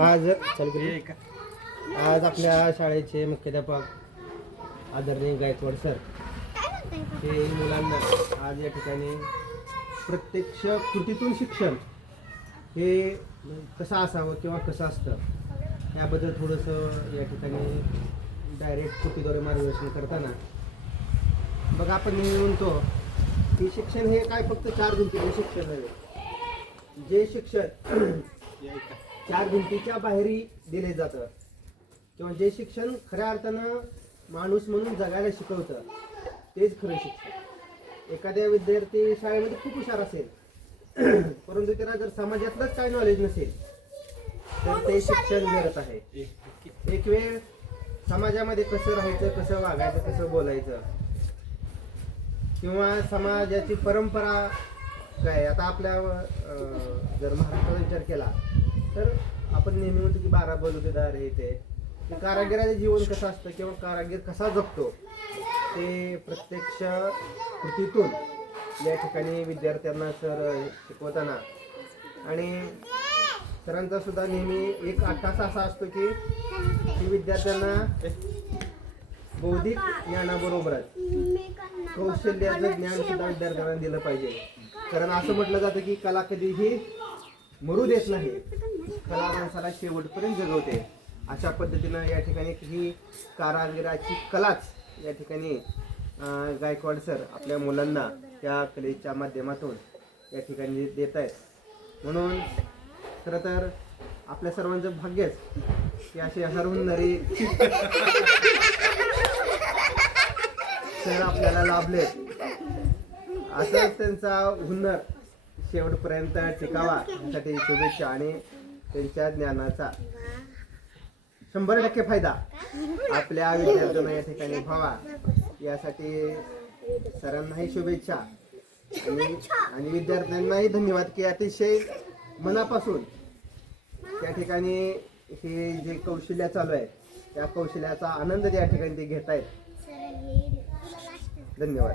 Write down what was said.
आज. आज आपल्या शाळेचे मुख्याध्यापक आदरणीय गायकवाड सर. हे मुलांना आज या ठिकाणी प्रत्यक्ष कृतीतून शिक्षण हे कसं असावं किंवा कसं असतं याबद्दल थोडंसं या ठिकाणी डायरेक्ट कृतीद्वारे मार्गदर्शन करताना बघ आपण नेहमी म्हणतो की शिक्षण हे काय फक्त चार भिंतीचे शिक्षण आहे जे शिक्षण चार भिंतीच्या बाहेरही दिले जातं. किंवा जे शिक्षण खऱ्या अर्थानं माणूस म्हणून जगायला शिकवतं तेच खरं शिक्षण. एखाद्या विद्यार्थी शाळेमध्ये खूप हुशार असेल परंतु त्याला जर समाजातलंच काय नॉलेज नसेल तर ते शिक्षण मिळत आहे. एक वेळ समाजामध्ये कसं राहायचं कसं वागायचं कसं बोलायचं किंवा समाजाची परंपरा काय आता आपल्या जर महाराष्ट्राचा विचार केला तर आपण नेहमी म्हणतो की बारा बलुतेदार हे ते कारागिराचं जीवन कसं असतं किंवा कारागीर कसा जगतो ते प्रत्यक्ष कृतीतून या ठिकाणी विद्यार्थ्यांना सर शिकवताना. आणि सरांचा सुद्धा नेहमी एक अट्टास असा असतो की की विद्यार्थ्यांना बौद्धिक ज्ञानाबरोबरच कौशल्याचं ज्ञान सुद्धा विद्यार्थ्यांना दिलं पाहिजे. कारण असं म्हटलं जातं की कला कधीही मरू देत नाही. कला माणसाला शेवटपर्यंत जगवते. अशा पद्धतीनं या ठिकाणी ही कारागिराची कलाच या ठिकाणी गायकवाड सर आपल्या मुलांना त्या कलेच्या माध्यमातून या ठिकाणी देत आहेत. म्हणून खरं तर आपल्या सर्वांचं भाग्यच की असे हरहुन्नरी सर आपल्याला लाभले असंच त्यांचा हुन्नर शेवटपर्यंत टिकावा यासाठी शुभेच्छा आणि त्यांच्या ज्ञानाचा. शंभर टक्के फायदा. आपल्या विद्यार्थ्यांना या ठिकाणी व्हावा. यासाठी सरांनाही शुभेच्छा. आणि आणि विद्यार्थ्यांनाही धन्यवाद की अतिशय मनापासून त्या ठिकाणी हे जे कौशल्य चालू आहे त्या कौशल्याचा आनंद त्या ठिकाणी ते घेत आहेत धन्यवाद.